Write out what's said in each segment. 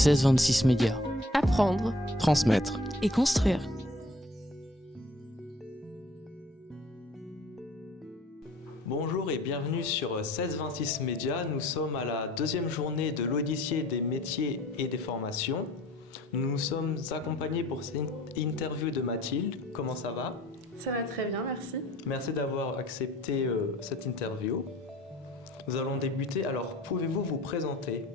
1626 Médias. Apprendre Transmettre. et construire. Bonjour et bienvenue sur 1626 Médias. Nous sommes à la deuxième journée de l'Odyssée des métiers et des formations. Nous nous sommes accompagnés pour cette interview de Mathilde. Comment ça va ? Ça va très bien, merci. Merci d'avoir accepté cette interview. Nous allons débuter. Alors, pouvez-vous vous présenter ?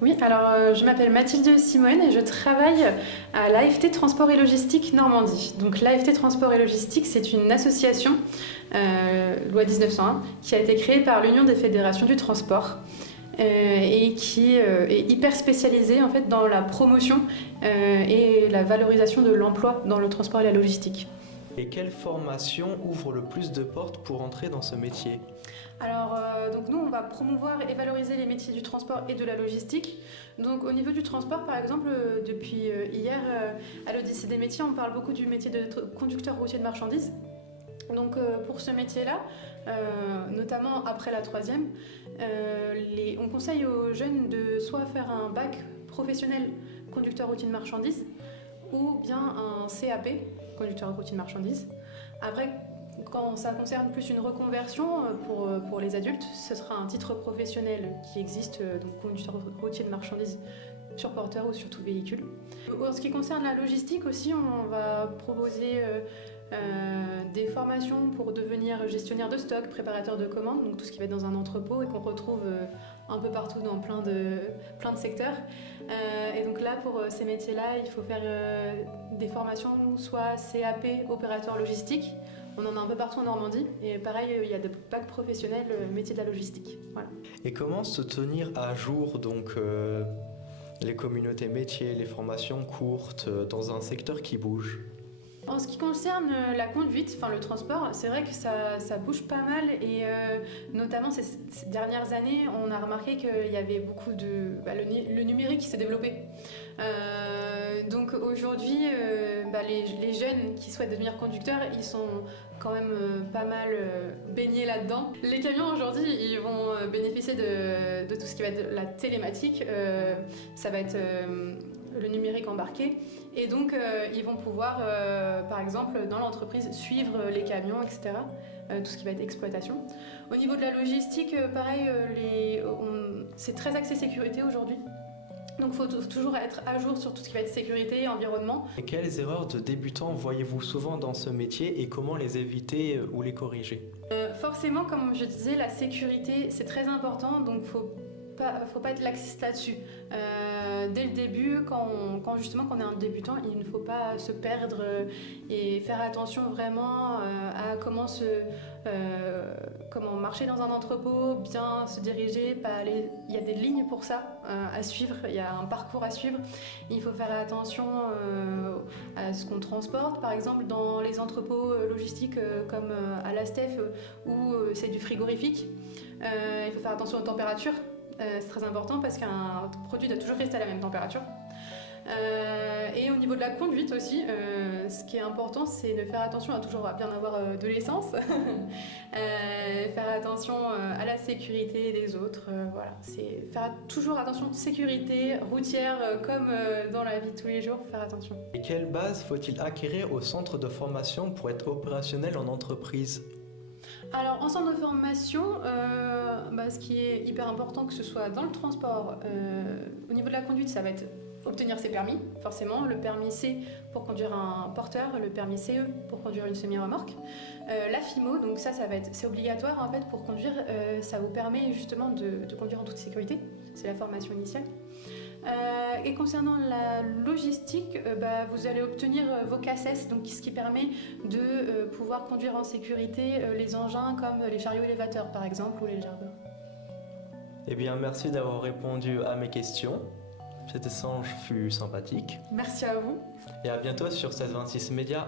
Oui, alors je m'appelle Mathilde Simone et je travaille à l'AFT Transport et Logistique Normandie. Donc l'AFT Transport et Logistique, c'est une association, loi 1901, qui a été créée par l'Union des fédérations du transport et qui est hyper spécialisée en fait, dans la promotion et la valorisation de l'emploi dans le transport et la logistique. Et quelle formation ouvre le plus de portes pour entrer dans ce métier ? Alors, donc nous, on va promouvoir et valoriser les métiers du transport et de la logistique. Donc, au niveau du transport, par exemple, depuis hier, à l'Odyssée des métiers, on parle beaucoup du métier de conducteur routier de marchandises. Donc, pour ce métier-là, notamment après la troisième, on conseille aux jeunes de soit faire un bac professionnel conducteur routier de marchandises ou bien un CAP, conducteur routier de marchandises. Après, quand ça concerne plus une reconversion pour les adultes, ce sera un titre professionnel qui existe, donc conducteur routier de marchandises sur porteur ou sur tout véhicule. En ce qui concerne la logistique aussi, on va proposer des formations pour devenir gestionnaire de stock, préparateur de commandes, donc tout ce qui va être dans un entrepôt et qu'on retrouve un peu partout dans plein de secteurs. Et donc là, pour ces métiers-là, il faut faire des formations, soit CAP, opérateur logistique. On en a un peu partout en Normandie. Et pareil, il y a des bacs professionnels, métier de la logistique. Voilà. Et comment se tenir à jour, donc les communautés métiers, les formations courtes, dans un secteur qui bouge ? En ce qui concerne la conduite, enfin le transport, c'est vrai que ça bouge pas mal et notamment ces dernières années, on a remarqué qu'il y avait beaucoup de... le numérique qui s'est développé. Donc aujourd'hui, les jeunes qui souhaitent devenir conducteurs, ils sont quand même pas mal baignés là-dedans. Les camions aujourd'hui, ils vont bénéficier de tout ce qui va être la télématique, ça va être le numérique embarqué. Et donc, ils vont pouvoir, par exemple, dans l'entreprise, suivre les camions, etc. Tout ce qui va être exploitation. Au niveau de la logistique, pareil, c'est très axé sécurité aujourd'hui. Donc, il faut toujours être à jour sur tout ce qui va être sécurité, environnement. Et quelles erreurs de débutants voyez-vous souvent dans ce métier et comment les éviter ou les corriger ? Forcément, comme je disais, la sécurité, c'est très important. Donc, faut pas être laxiste là-dessus. Dès le début, quand justement on est un débutant, il ne faut pas se perdre et faire attention vraiment à comment marcher dans un entrepôt, bien se diriger, pas aller. Il y a des lignes pour ça à suivre, il y a un parcours à suivre. Il faut faire attention à ce qu'on transporte, par exemple dans les entrepôts logistiques comme à la STEF où c'est du frigorifique. Il faut faire attention aux températures. C'est très important parce qu'un produit doit toujours rester à la même température. Et au niveau de la conduite aussi, ce qui est important, c'est de faire attention à toujours bien avoir de l'essence, faire attention à la sécurité des autres. Voilà, c'est faire toujours attention sécurité routière comme dans la vie de tous les jours, faire attention. Et quelle base faut-il acquérir au centre de formation pour être opérationnel en entreprise ? Alors en centre de formation, ce qui est hyper important, que ce soit dans le transport, au niveau de la conduite, ça va être obtenir ses permis, forcément, le permis C pour conduire un porteur, le permis CE pour conduire une semi-remorque. La FIMO, donc c'est obligatoire en fait pour conduire, ça vous permet justement de conduire en toute sécurité, c'est la formation initiale. Et concernant la logistique, vous allez obtenir vos CACES, donc ce qui permet de pouvoir conduire en sécurité les engins comme les chariots élévateurs par exemple ou les jardins. Eh bien, merci d'avoir répondu à mes questions. Cet échange fut sympathique. Merci à vous. Et à bientôt sur 1626 Médias.